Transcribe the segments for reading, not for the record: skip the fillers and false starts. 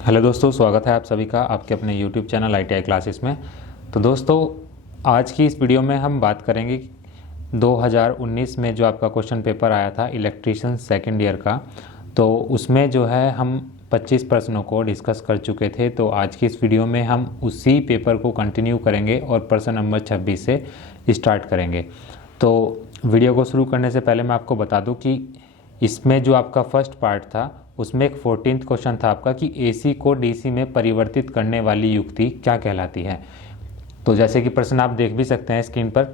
Hello दोस्तों, स्वागत है आप सभी का आपके अपने यूट्यूब चैनल ITI क्लासेस में। तो दोस्तों, आज की इस वीडियो में हम बात करेंगे 2019 में जो आपका क्वेश्चन पेपर आया था इलेक्ट्रीशियन सेकेंड ईयर का। तो उसमें जो है हम 25 प्रश्नों को डिस्कस कर चुके थे। तो आज की इस वीडियो में हम उसी पेपर को कंटिन्यू करेंगे और प्रश्न नंबर 26 से स्टार्ट करेंगे। तो वीडियो को शुरू करने से पहले मैं आपको बता दूं कि इसमें जो आपका फर्स्ट पार्ट था उसमें एक 14th क्वेश्चन था आपका कि AC को DC में परिवर्तित करने वाली युक्ति क्या कहलाती है। तो जैसे कि प्रश्न आप देख भी सकते हैं स्क्रीन पर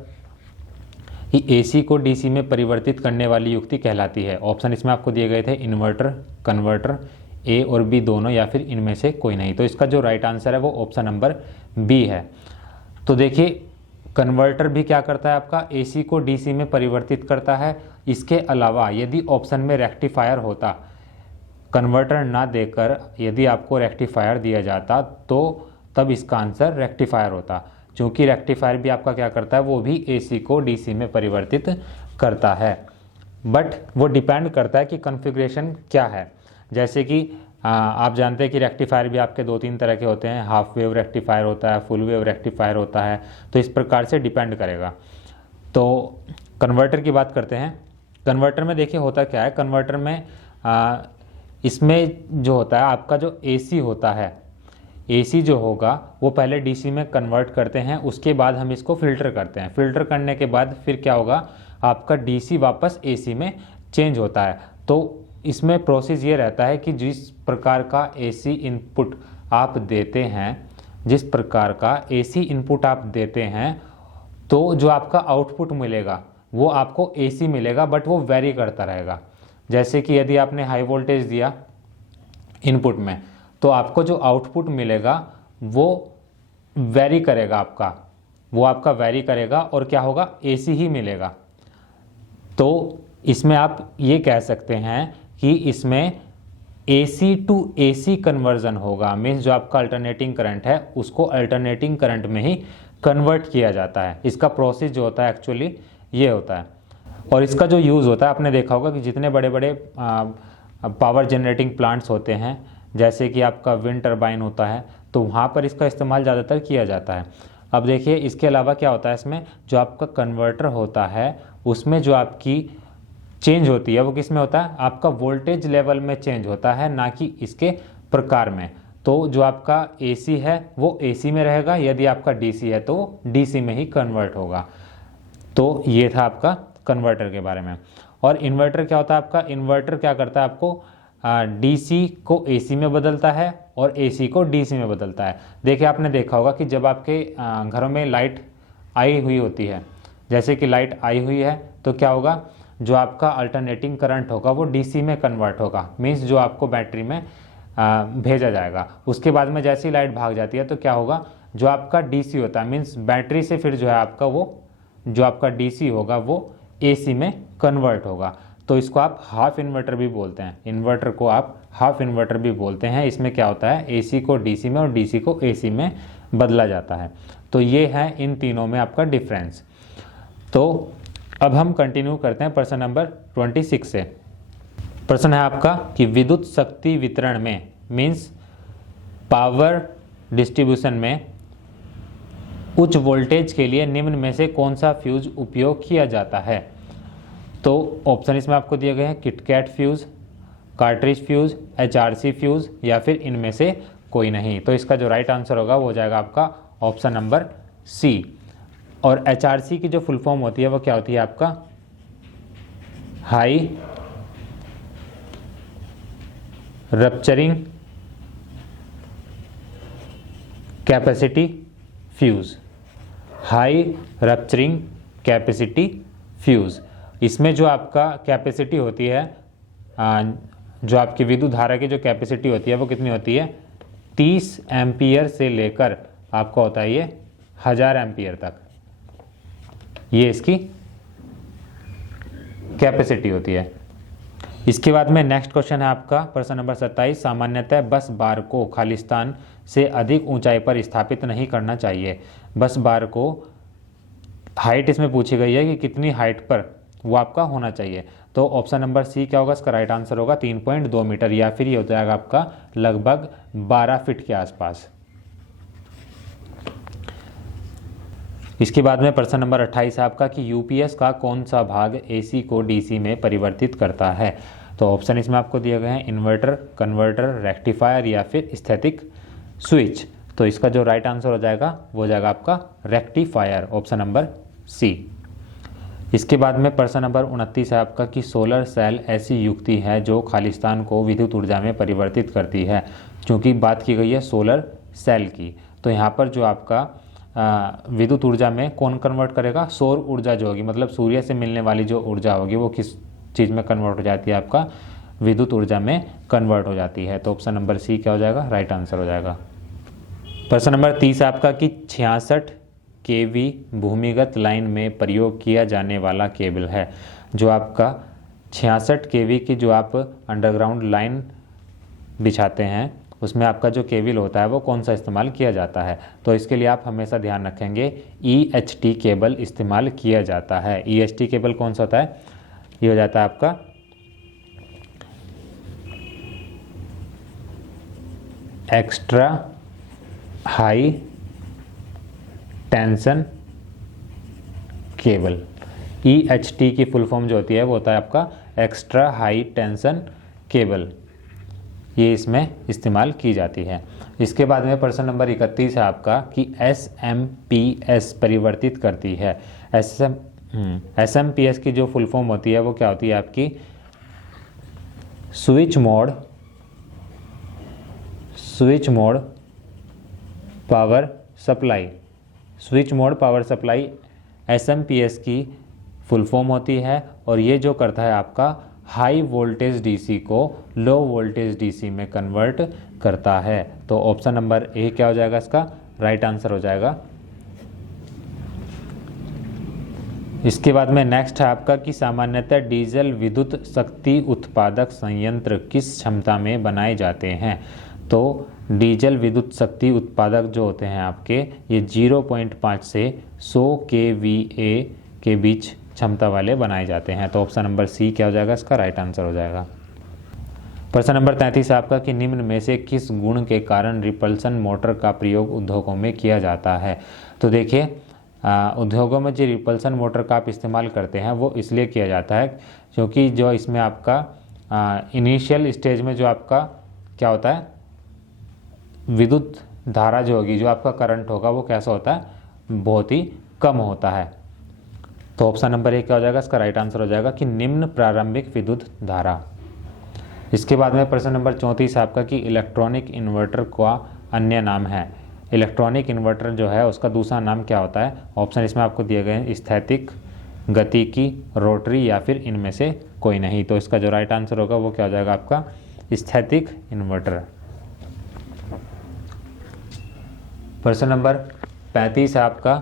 कि AC को DC में परिवर्तित करने वाली युक्ति कहलाती है। ऑप्शन इसमें आपको दिए गए थे इन्वर्टर, कन्वर्टर, A और B दोनों या फिर इनमें से कोई नहीं। तो इसका जो राइट आंसर है वो ऑप्शन नंबर B है। तो देखिए, कन्वर्टर भी क्या करता है आपका AC को DC में परिवर्तित करता है। इसके अलावा यदि ऑप्शन में रेक्टिफायर होता, कन्वर्टर ना देकर यदि आपको रेक्टिफायर दिया जाता तो तब इसका आंसर रेक्टिफायर होता, क्योंकि रेक्टिफायर भी आपका क्या करता है, वो भी AC को DC में परिवर्तित करता है। बट वो डिपेंड करता है कि कॉन्फ़िगरेशन क्या है। जैसे कि आप जानते हैं कि रेक्टिफायर भी आपके 2-3 तरह के होते हैं। हाफ वेव रेक्टिफायर होता है, फुल वेव रेक्टिफायर होता है। तो इस प्रकार से डिपेंड करेगा। तो कन्वर्टर की बात करते हैं। कन्वर्टर में देखिए होता क्या है, कन्वर्टर में इसमें जो होता है आपका जो AC होता है, AC जो होगा वो पहले DC में कन्वर्ट करते हैं, उसके बाद हम इसको फ़िल्टर करते हैं। फ़िल्टर करने के बाद फिर क्या होगा, आपका DC वापस AC में चेंज होता है। तो इसमें प्रोसेस ये रहता है कि जिस प्रकार का AC इनपुट आप देते हैं, जिस प्रकार का AC इनपुट आप देते हैं, तो जो आपका आउटपुट मिलेगा वो आपको AC मिलेगा, बट वो वेरी करता रहेगा। जैसे कि यदि आपने हाई वोल्टेज दिया इनपुट में, तो आपको जो आउटपुट मिलेगा वो वेरी करेगा, वो आपका वेरी करेगा और क्या होगा, AC ही मिलेगा। तो इसमें आप ये कह सकते हैं कि इसमें AC टू AC कन्वर्जन होगा। मीन्स जो आपका अल्टरनेटिंग करंट है उसको अल्टरनेटिंग करंट में ही कन्वर्ट किया जाता है। इसका प्रोसेस जो होता है एक्चुअली ये होता है। और इसका जो यूज़ होता है, आपने देखा होगा कि जितने बड़े बड़े पावर जनरेटिंग प्लांट्स होते हैं, जैसे कि आपका विंड टरबाइन होता है, तो वहाँ पर इसका इस्तेमाल ज़्यादातर किया जाता है। अब देखिए, इसके अलावा क्या होता है, इसमें जो आपका कन्वर्टर होता है उसमें जो आपकी चेंज होती है वो किस में होता है, आपका वोल्टेज लेवल में चेंज होता है, ना कि इसके प्रकार में। तो जो आपका AC है वो AC में रहेगा, यदि आपका DC है तो DC में ही कन्वर्ट होगा। तो ये था आपका कन्वर्टर के बारे में। और इन्वर्टर क्या होता है आपका, इन्वर्टर क्या करता है, आपको DC को AC में बदलता है और AC को DC में बदलता है। देखिए, आपने देखा होगा कि जब आपके घरों में लाइट आई हुई होती है, जैसे कि लाइट आई हुई है, तो क्या होगा, जो आपका अल्टरनेटिंग करंट होगा वो DC में कन्वर्ट होगा। मीन्स जो आपको बैटरी में भेजा जाएगा। उसके बाद में जैसी लाइट भाग जाती है तो क्या होगा, जो आपका DC होता है, मीन्स बैटरी से फिर जो है आपका वो जो आपका DC होगा वो AC में कन्वर्ट होगा। तो इसको आप हाफ इन्वर्टर भी बोलते हैं। इन्वर्टर को आप हाफ इन्वर्टर भी बोलते हैं। इसमें क्या होता है, AC को DC में और DC को AC में बदला जाता है। तो ये है इन तीनों में आपका डिफरेंस। तो अब हम कंटिन्यू करते हैं प्रश्न नंबर 26 से। प्रश्न है आपका कि विद्युत शक्ति वितरण में, मीन्स पावर डिस्ट्रीब्यूशन में, उच्च वोल्टेज के लिए निम्न में से कौन सा फ्यूज उपयोग किया जाता है। तो ऑप्शन इसमें आपको दिए गए हैं KitKat fuse, cartridge fuse, HRC fuse या फिर इनमें से कोई नहीं। तो इसका जो राइट आंसर होगा वो हो जाएगा आपका ऑप्शन नंबर C। और HRC की जो फुल फॉर्म होती है वो क्या होती है आपका, high rupturing capacity fuse, high rupturing capacity fuse. इसमें जो आपका कैपेसिटी होती है, जो आपकी विद्युत धारा की जो कैपेसिटी होती है वो कितनी होती है, 30 एम्पियर से लेकर आपका होता है ये 1000 एम्पियर तक, ये इसकी कैपेसिटी होती है। इसके बाद में नेक्स्ट क्वेश्चन है आपका प्रश्न नंबर 27। सामान्यतः बस बार को खाली स्थान से अधिक ऊंचाई पर स्थापित नहीं करना चाहिए। बस बार को हाइट इसमें पूछी गई है कि कितनी हाइट पर वो आपका होना चाहिए। तो ऑप्शन नंबर सी क्या होगा, इसका राइट आंसर होगा 3.2 मीटर, या फिर ये हो जाएगा आपका लगभग 12 फीट के आसपास। इसके बाद में प्रश्न नंबर 28 है आपका कि यूपीएस का कौन सा भाग एसी को डीसी में परिवर्तित करता है। तो ऑप्शन इसमें आपको दिए गए हैं इन्वर्टर, कन्वर्टर, रेक्टिफायर या फिर स्थैतिक स्विच। तो इसका जो राइट आंसर हो जाएगा वो हो जाएगा आपका रेक्टिफायर, ऑप्शन नंबर सी। इसके बाद में प्रश्न नंबर 29 है आपका कि सोलर सेल ऐसी युक्ति है जो खालिस्तान को विद्युत ऊर्जा में परिवर्तित करती है। क्योंकि बात की गई है सोलर सेल की, तो यहाँ पर जो आपका विद्युत ऊर्जा में कौन कन्वर्ट करेगा, सौर ऊर्जा जो होगी, मतलब सूर्य से मिलने वाली जो ऊर्जा होगी वो किस चीज़ में कन्वर्ट हो जाती है, आपका विद्युत ऊर्जा में कन्वर्ट हो जाती है। तो ऑप्शन नंबर सी क्या हो जाएगा, राइट आंसर हो जाएगा। प्रश्न नंबर 30 आपका कि 66 केवी भूमिगत लाइन में प्रयोग किया जाने वाला केबल है। जो आपका 66 केवी की जो आप अंडरग्राउंड लाइन बिछाते हैं उसमें आपका जो केबल होता है वो कौन सा इस्तेमाल किया जाता है। तो इसके लिए आप हमेशा ध्यान रखेंगे EHT केबल इस्तेमाल किया जाता है। EHT केबल कौन सा होता है, ये हो जाता है आपका extra high tension cable. EHT की फुल फॉर्म जो होती है वो होता है आपका एक्स्ट्रा हाई टेंशन केबल, ये इसमें इस्तेमाल की जाती है। इसके बाद में प्रश्न नंबर 31 है आपका कि SMPS परिवर्तित करती है। SMPS की जो फुल फॉर्म होती है वो क्या होती है आपकी switch mode power supply. Switch mode power supply SMPS की फुल फॉर्म होती है, और ये जो करता है आपका हाई वोल्टेज डीसी को लो वोल्टेज डीसी में कन्वर्ट करता है। तो ऑप्शन नंबर ए क्या हो जाएगा, इसका राइट आंसर हो जाएगा। इसके बाद में नेक्स्ट है आपका कि सामान्यतः डीजल विद्युत शक्ति उत्पादक संयंत्र किस क्षमता में बनाए जाते हैं। तो डीजल विद्युत शक्ति उत्पादक जो होते हैं आपके, ये 0.5 से 100 kVA के बीच क्षमता वाले बनाए जाते हैं। तो ऑप्शन नंबर सी क्या हो जाएगा, इसका राइट आंसर हो जाएगा। प्रश्न नंबर 33 आपका कि निम्न में से किस गुण के कारण रिपल्सन मोटर का प्रयोग उद्योगों में किया जाता है। तो देखिए उद्योगों में जो रिपल्सन मोटर का आप इस्तेमाल करते हैं वो इसलिए किया जाता है क्योंकि जो इसमें आपका इनिशियल स्टेज में जो आपका क्या होता है, विद्युत धारा जो होगी, जो आपका करंट होगा वो कैसा होता है, बहुत ही कम होता है। तो ऑप्शन नंबर ए क्या हो जाएगा, इसका राइट आंसर हो जाएगा कि निम्न प्रारंभिक विद्युत धारा। इसके बाद में प्रश्न नंबर 34 आपका कि इलेक्ट्रॉनिक इन्वर्टर का अन्य नाम है। इलेक्ट्रॉनिक इन्वर्टर जो है उसका दूसरा नाम क्या होता है। ऑप्शन इसमें आपको दिए गए हैं स्थैतिक, गतिकी, रोटरी या फिर इनमें से कोई नहीं। तो इसका जो राइट आंसर होगा वो क्या हो जाएगा, आपका स्थैतिक इन्वर्टर। प्रश्न नंबर 35 है आपका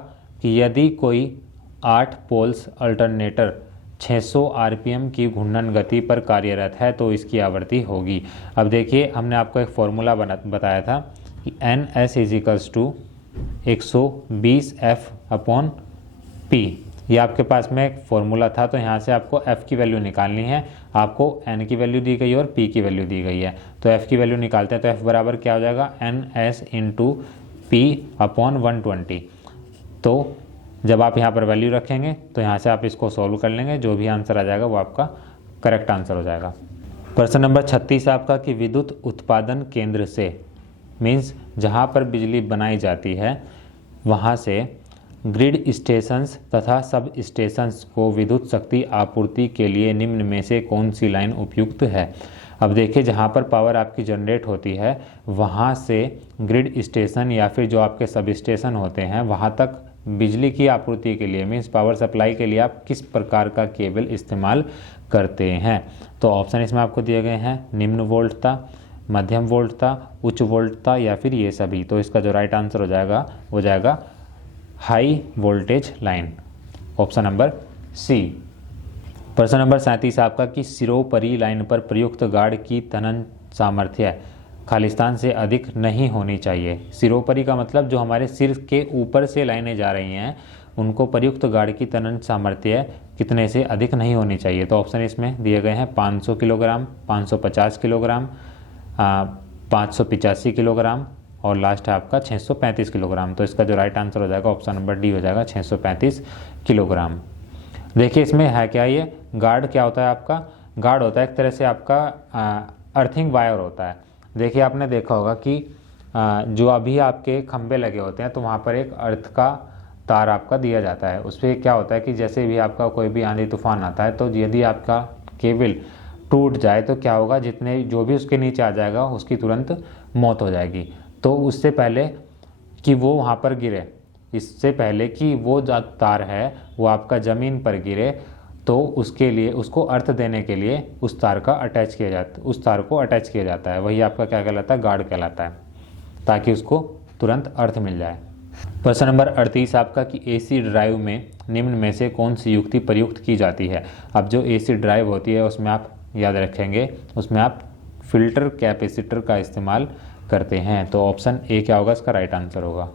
कि यदि कोई 8 पोल्स अल्टरनेटर 600 RPM की घूर्णन गति पर कार्यरत है तो इसकी आवृत्ति होगी। अब देखिए हमने आपको एक फॉर्मूला बताया था कि NS = 120F/P। ये आपके पास में एक फॉर्मूला था, तो यहाँ से आपको F की वैल्यू निकालनी है। आपको N की वैल्यू दी गई है और P की वैल्यू दी गई है। तो F की वैल्यू निकालते हैं तो F बराबर क्या हो जाएगा, NS × P/120। तो जब आप यहाँ पर वैल्यू रखेंगे तो यहाँ से आप इसको सॉल्व कर लेंगे, जो भी आंसर आ जाएगा वो आपका करेक्ट आंसर हो जाएगा। प्रश्न नंबर 36 आपका कि विद्युत उत्पादन केंद्र से मीन्स जहाँ पर बिजली बनाई जाती है वहाँ से ग्रिड स्टेशंस तथा सब स्टेशंस को विद्युत शक्ति आपूर्ति के लिए निम्न में से कौन सी लाइन उपयुक्त है। अब देखिए जहाँ पर पावर आपकी जनरेट होती है वहाँ से ग्रिड स्टेशन या फिर जो आपके सब स्टेशन होते हैं वहाँ तक बिजली की आपूर्ति के लिए मीन्स पावर सप्लाई के लिए आप किस प्रकार का केबल इस्तेमाल करते हैं। तो ऑप्शन इसमें आपको दिए गए हैं निम्न वोल्टता, मध्यम वोल्टता, उच्च वोल्टता या फिर ये सभी। तो इसका जो राइट आंसर हो जाएगा high voltage line, option number C. प्रश्न नंबर 37 आपका कि सिरोपरी लाइन पर प्रयुक्त गार्ड की तनन सामर्थ्य खालिस्तान से अधिक नहीं होनी चाहिए। सिरोपरी का मतलब जो हमारे सिर के ऊपर से लाइनें जा रही हैं उनको प्रयुक्त गार्ड की तनन सामर्थ्य कितने से अधिक नहीं होनी चाहिए। तो ऑप्शन इसमें दिए गए हैं 500 किलोग्राम, 550 किलोग्राम, 585 किलोग्राम और लास्ट है आपका 635 किलोग्राम। तो इसका जो राइट आंसर हो जाएगा ऑप्शन नंबर डी हो जाएगा 635 किलोग्राम। देखिए इसमें है क्या, ये गार्ड क्या होता है आपका, गार्ड होता है एक तरह से आपका अर्थिंग वायर होता है। देखिए आपने देखा होगा कि जो अभी आपके खंबे लगे होते हैं तो वहाँ पर एक अर्थ का तार आपका दिया जाता है। उस पर क्या होता है कि जैसे भी आपका कोई भी आंधी तूफान आता है तो यदि आपका केबल टूट जाए तो क्या होगा, जितने जो भी उसके नीचे आ जाएगा उसकी तुरंत मौत हो जाएगी। तो उससे पहले कि वो वहाँ पर गिरे, इससे पहले कि वो जो तार है वो आपका ज़मीन पर गिरे, तो उसके लिए उसको अर्थ देने के लिए उस तार का अटैच किया जाता है, उस तार को अटैच किया जाता है। वही आपका क्या कहलाता है, गार्ड कहलाता है, ताकि उसको तुरंत अर्थ मिल जाए। प्रश्न नंबर 38 आपका कि एसी ड्राइव में निम्न में से कौन सी युक्ति प्रयुक्त की जाती है। अब जो एसी ड्राइव होती है उसमें आप याद रखेंगे, उसमें आप फिल्टर कैपेसिटर का इस्तेमाल करते हैं। तो ऑप्शन ए क्या होगा, इसका राइट आंसर होगा।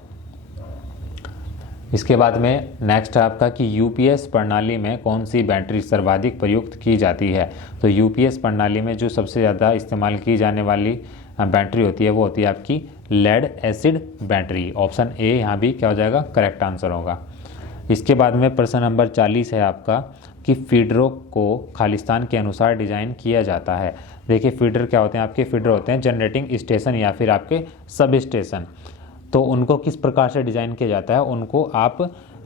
इसके बाद में नेक्स्ट है आपका कि यूपीएस प्रणाली में कौन सी बैटरी सर्वाधिक प्रयुक्त की जाती है। तो यूपीएस प्रणाली में जो सबसे ज़्यादा इस्तेमाल की जाने वाली बैटरी होती है वो होती है आपकी lead acid battery. Option A यहाँ भी क्या हो जाएगा, करेक्ट आंसर होगा। इसके बाद में प्रश्न नंबर 40 है आपका कि फीडरों को खालिस्तान के अनुसार डिज़ाइन किया जाता है। देखिए फीडर क्या होते हैं, आपके फीडर होते हैं जनरेटिंग स्टेशन या फिर आपके सब स्टेशन। तो उनको किस प्रकार से डिज़ाइन किया जाता है, उनको आप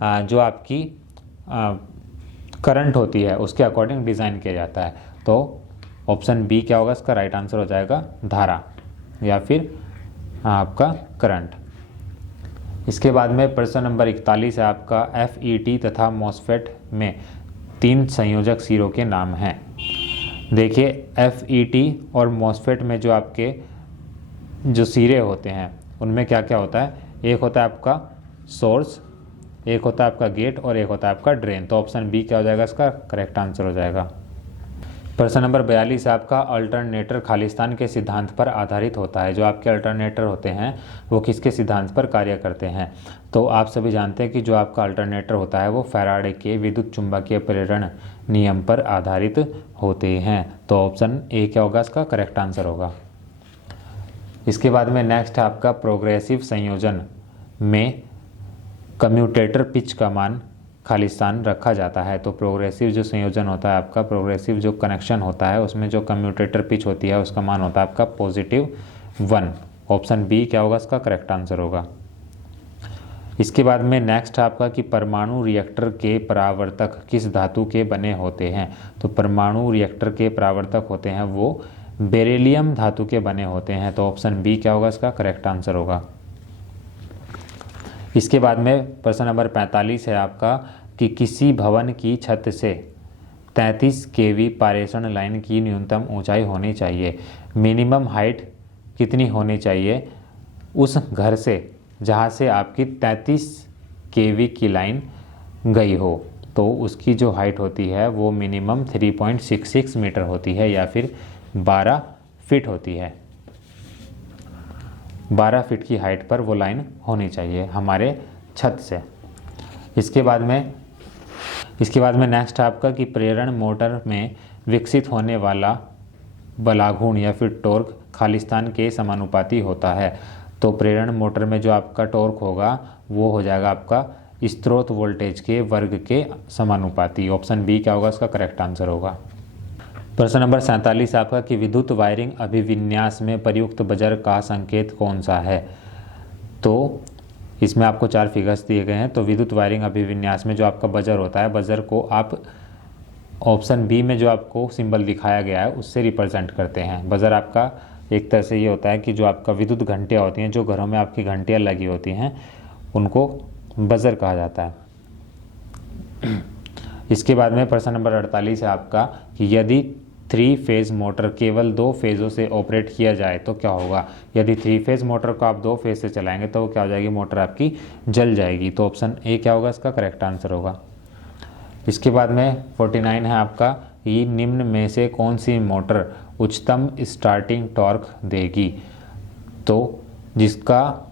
जो आपकी करंट होती है उसके अकॉर्डिंग डिज़ाइन किया जाता है। तो ऑप्शन बी क्या होगा, इसका राइट आंसर हो जाएगा धारा या फिर आपका करंट। इसके बाद में प्रश्न नंबर 41 है आपका FET तथा मॉसफेट में 3 संयोजक सिरों के नाम हैं। देखिए FET और मॉसफेट में जो आपके जो सिरे होते हैं उनमें क्या क्या होता है, एक होता है आपका सोर्स, एक होता है आपका गेट और एक होता है आपका ड्रेन। तो ऑप्शन बी क्या हो जाएगा, इसका करेक्ट आंसर हो जाएगा। प्रश्न नंबर 42 आपका अल्टरनेटर खालिस्तान के सिद्धांत पर आधारित होता है। जो आपके अल्टरनेटर होते हैं वो किसके सिद्धांत पर कार्य करते हैं। तो आप सभी जानते हैं कि जो आपका अल्टरनेटर होता है वो फैराडे के विद्युत चुंबकीय प्रेरण नियम पर आधारित होते हैं। तो ऑप्शन ए क्या होगा, इसका करेक्ट आंसर होगा। इसके बाद में नेक्स्ट है आपका प्रोग्रेसिव संयोजन में कम्यूटेटर पिच का मान खालिस्तान रखा जाता है। तो प्रोग्रेसिव जो संयोजन होता है आपका, प्रोग्रेसिव जो कनेक्शन होता है उसमें जो कम्यूटेटर पिच होती है उसका मान होता है आपका +1। ऑप्शन बी क्या होगा, इसका करेक्ट आंसर होगा। इसके बाद में नेक्स्ट है आपका कि परमाणु रिएक्टर के परावर्तक किस धातु के बने होते हैं। तो परमाणु रिएक्टर के परावर्तक होते हैं वो बेरिलियम धातु के बने होते हैं। तो ऑप्शन बी क्या होगा, इसका करेक्ट आंसर होगा। इसके बाद में प्रश्न नंबर 45 है आपका कि किसी भवन की छत से 33 kV पारेषण लाइन की न्यूनतम ऊंचाई होनी चाहिए। मिनिमम हाइट कितनी होनी चाहिए उस घर से जहां से आपकी 33 kV की लाइन गई हो। तो उसकी जो हाइट होती है वो मिनिमम 3.66 मीटर होती है या फिर 12 फीट होती है। 12 फीट की हाइट पर वो लाइन होनी चाहिए हमारे छत से। इसके बाद में नेक्स्ट आपका कि प्रेरण मोटर में विकसित होने वाला बलाघूर्ण या फिर टॉर्क खालिस्तान के समानुपाती होता है। तो प्रेरण मोटर में जो आपका टॉर्क होगा वो हो जाएगा आपका स्रोत वोल्टेज के वर्ग के समानुपाती। ऑप्शन बी क्या होगा, इसका करेक्ट आंसर होगा। प्रश्न नंबर 47 आपका कि विद्युत वायरिंग अभिविन्यास में प्रयुक्त बजर का संकेत कौन सा है। तो इसमें आपको 4 फिगर्स दिए गए हैं। तो विद्युत वायरिंग अभिविन्यास में जो आपका बजर होता है, बजर को आप ऑप्शन बी में जो आपको सिंबल दिखाया गया है उससे रिप्रेजेंट करते हैं। बजर आपका एक तरह से ये होता है कि जो आपका विद्युत घंटियाँ होती हैं, जो घरों में आपकी घंटियाँ लगी होती हैं उनको बजर कहा जाता है। इसके बाद में प्रश्न नंबर 48 है आपका कि यदि 3 फेज़ मोटर केवल 2 फेज़ों से ऑपरेट किया जाए तो क्या होगा। यदि 3 फेज़ मोटर को आप 2 फेज़ से चलाएंगे तो क्या हो जाएगी, मोटर आपकी जल जाएगी। तो ऑप्शन ए क्या होगा, इसका करेक्ट आंसर होगा। इसके बाद में 49 है आपका कि निम्न में से कौन सी मोटर उच्चतम स्टार्टिंग टॉर्क देगी। तो जिसका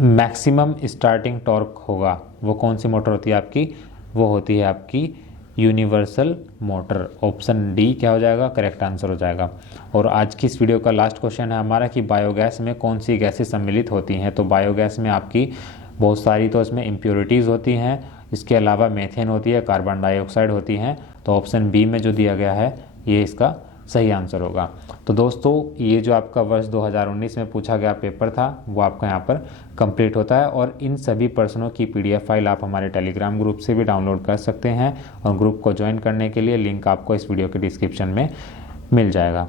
मैक्सिमम स्टार्टिंग टॉर्क होगा वो कौन सी मोटर होती है आपकी, वो होती है आपकी यूनिवर्सल मोटर। ऑप्शन डी क्या हो जाएगा, करेक्ट आंसर हो जाएगा। और आज की इस वीडियो का लास्ट क्वेश्चन है हमारा कि बायोगैस में कौन सी गैसें सम्मिलित होती हैं। तो बायोगैस में आपकी बहुत सारी तो इसमें इम्प्योरिटीज़ होती हैं, इसके अलावा मेथेन होती है, कार्बन डाइऑक्साइड होती हैं। तो ऑप्शन बी में जो दिया गया है ये इसका सही आंसर होगा। तो दोस्तों ये जो आपका वर्ष 2019 में पूछा गया पेपर था वो आपका यहाँ पर कंप्लीट होता है। और इन सभी प्रश्नों की PDF फाइल आप हमारे टेलीग्राम ग्रुप से भी डाउनलोड कर सकते हैं और ग्रुप को ज्वाइन करने के लिए लिंक आपको इस वीडियो के डिस्क्रिप्शन में मिल जाएगा।